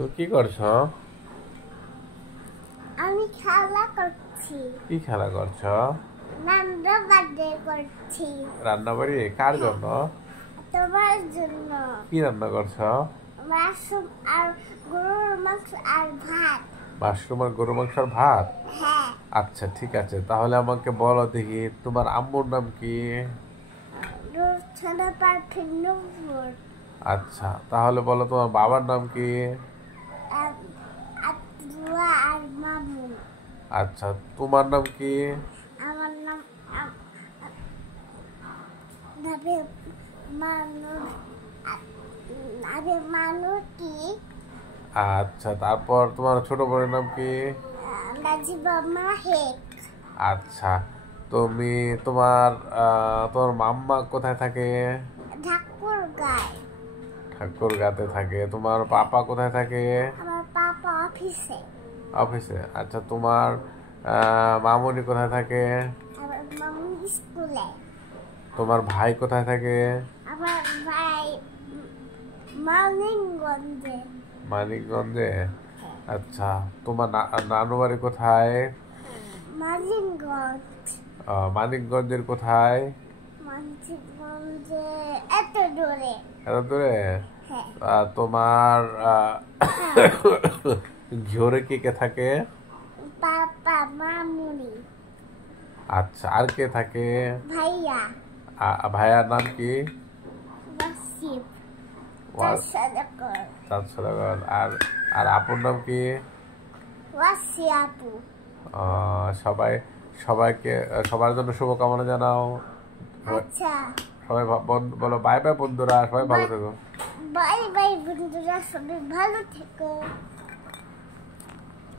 তুমি কি করছো? আমি খেলা করছি। কি খেলা করছো? রান্না বান্না করছি। রান্না বাড়ি কার জন্য? তোমার জন্য। কি রান্না করছো? মাশরুম আর গরুর মাংস আর ভাত। মাশরুম আর গরু মাংস আর ভাত। হ্যাঁ। আচ্ছা ঠিক আছে, তাহলে আমাকে বলো দেখি তোমার আম্মুর নাম কি? রুছনা পারফিন নূপুর। আচ্ছা তাহলে বলো তোমার বাবার নাম কি? আব্দুল্লাহ আর মামুন। আচ্ছা তোমার নাম কি? আমার নাম নাবে মানুষ। নাবে মানুষটি। আচ্ছা তারপর তোমার ছোট বোনের নাম কি? নাজিবা মাহেক। আচ্ছা তুমি তোমার তোমার মাম্মা কোথায় থাকে? ঠাকুর গায়। ঠাকুরগাঁতে থাকে। তোমার পাপা কোথায় থাকে? আমার পাপা অফিসে। অফিসে। আচ্ছা তোমার মামুনি কোথায় থাকে? আমার মামুন স্কুলে। তোমার ভাই কোথায় থাকে? আমার ভাই মানিকগঞ্জে। মানিকগঞ্জে। আচ্ছা তোমার নানু বাড়ি কোথায়? মানিকগঞ্জ। মানিকগঞ্জের কোথায়? মানিকগঞ্জে এত দূরে। এত দূরে? হ্যাঁ। তোমার ঘিওরে কে কে থাকে? পাপা মামুনি। আচ্ছা আর কে থাকে? ভাইয়া। ভাইয়ার নাম কি? ওয়াসিফ। চাঁদ সদাগর। আর আর আপুর নাম কি? ওয়াসি আপু। সবাই সবাইকে সবার জন্য শুভকামনা জানাও। আচ্ছা। সবাই বলো বাই বাই বন্ধুরা, সবাই ভালো থেকো। বাই বাই বন্ধুরা, সবাই ভালো থেকো।